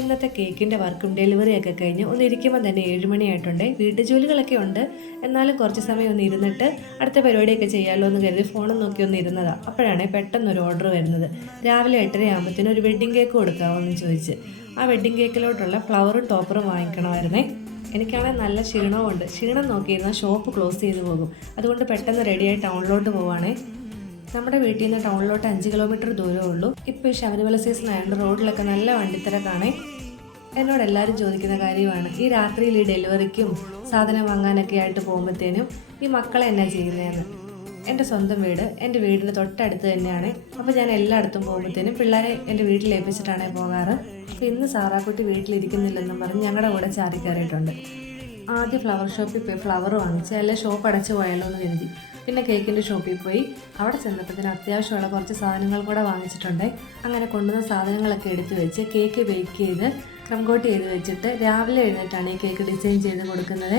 ഇന്നത്തെ കേക്കിൻ്റെ വർക്കും ഡെലിവറിയൊക്കെ കഴിഞ്ഞ് ഒന്നിരിക്കുമ്പോൾ തന്നെ 7 മണിയായിട്ടുണ്ട്. വീട്ടുജോലികളൊക്കെ ഉണ്ട്, എന്നാലും കുറച്ച് സമയം ഒന്ന് ഇരുന്നിട്ട് അടുത്ത പരിപാടിയൊക്കെ ചെയ്യാമല്ലോ എന്ന് കരുതി ഫോണും നോക്കി ഒന്ന് ഇരുന്നതാണ്. അപ്പോഴാണ് പെട്ടെന്നൊരു ഓർഡർ വരുന്നത്. രാവിലെ 8:30 ആകുമ്പോഴത്തേനും ഒരു വെഡ്ഡിങ് കേക്ക് കൊടുക്കാമോ എന്ന് ചോദിച്ച്. ആ വെഡ്ഡിങ് കേക്കിലോട്ടുള്ള ഫ്ലവറും ടോപ്പറും വാങ്ങിക്കണമായിരുന്നേ. എനിക്കാണെങ്കിൽ നല്ല ക്ഷീണവും ഉണ്ട്. ക്ഷീണം നോക്കിയിരുന്നാൽ ഷോപ്പ് ക്ലോസ് ചെയ്ത് പോകും. അതുകൊണ്ട് പെട്ടെന്ന് റെഡിയായി ടൗണിലോട്ട് പോവുകയാണേ. നമ്മുടെ വീട്ടിൽ നിന്ന് ടൗണിലോട്ട് 5 കിലോമീറ്റർ ദൂരമേ ഉള്ളൂ. ഇപ്പോൾ ഈ ശബരിമല സീസൺ ആയതുകൊണ്ട് റോഡിലൊക്കെ നല്ല വണ്ടിത്തിരക്കാണേ. എന്നോട് എല്ലാവരും ചോദിക്കുന്ന കാര്യമാണ്, ഈ രാത്രിയിൽ ഈ ഡെലിവറിക്കും സാധനം വാങ്ങാനൊക്കെ ആയിട്ട് പോകുമ്പോഴത്തേനും ഈ മക്കളെ എന്നാ ചെയ്യുന്നതെന്ന്. എൻ്റെ സ്വന്തം വീട് എൻ്റെ വീടിൻ്റെ തൊട്ടടുത്ത് തന്നെയാണ്. അപ്പോൾ ഞാൻ എല്ലായിടത്തും പോകുമ്പോഴത്തേനും പിള്ളേരെ എൻ്റെ വീട്ടിലേൽപ്പിച്ചിട്ടാണ് പോകാറ്. അപ്പോൾ ഇന്ന് സാറാക്കുട്ടി വീട്ടിലിരിക്കുന്നില്ലെന്നും പറഞ്ഞ് ഞങ്ങളുടെ കൂടെ ചാറി കയറിയിട്ടുണ്ട്. ആദ്യം ഫ്ലവർ ഷോപ്പിൽ പോയി ഫ്ലവർ വാങ്ങിച്ച്, അല്ലെ ഷോപ്പ് അടച്ചു പോയാലോ എന്ന് കരുതി. പിന്നെ കേക്കിൻ്റെ ഷോപ്പിൽ പോയി അവിടെ ചെന്നപ്പോഴത്തേന് അത്യാവശ്യമുള്ള കുറച്ച് സാധനങ്ങൾ കൂടെ വാങ്ങിച്ചിട്ടുണ്ട്. അങ്ങനെ കൊണ്ടുവന്ന സാധനങ്ങളൊക്കെ എടുത്ത് വെച്ച് കേക്ക് ബേക്ക് ചെയ്ത് ക്രം കോട്ട് ചെയ്ത് വെച്ചിട്ട് രാവിലെ എഴുന്നേറ്റാണ് ഈ കേക്ക് ഡിസൈൻ ചെയ്ത് കൊടുക്കുന്നത്.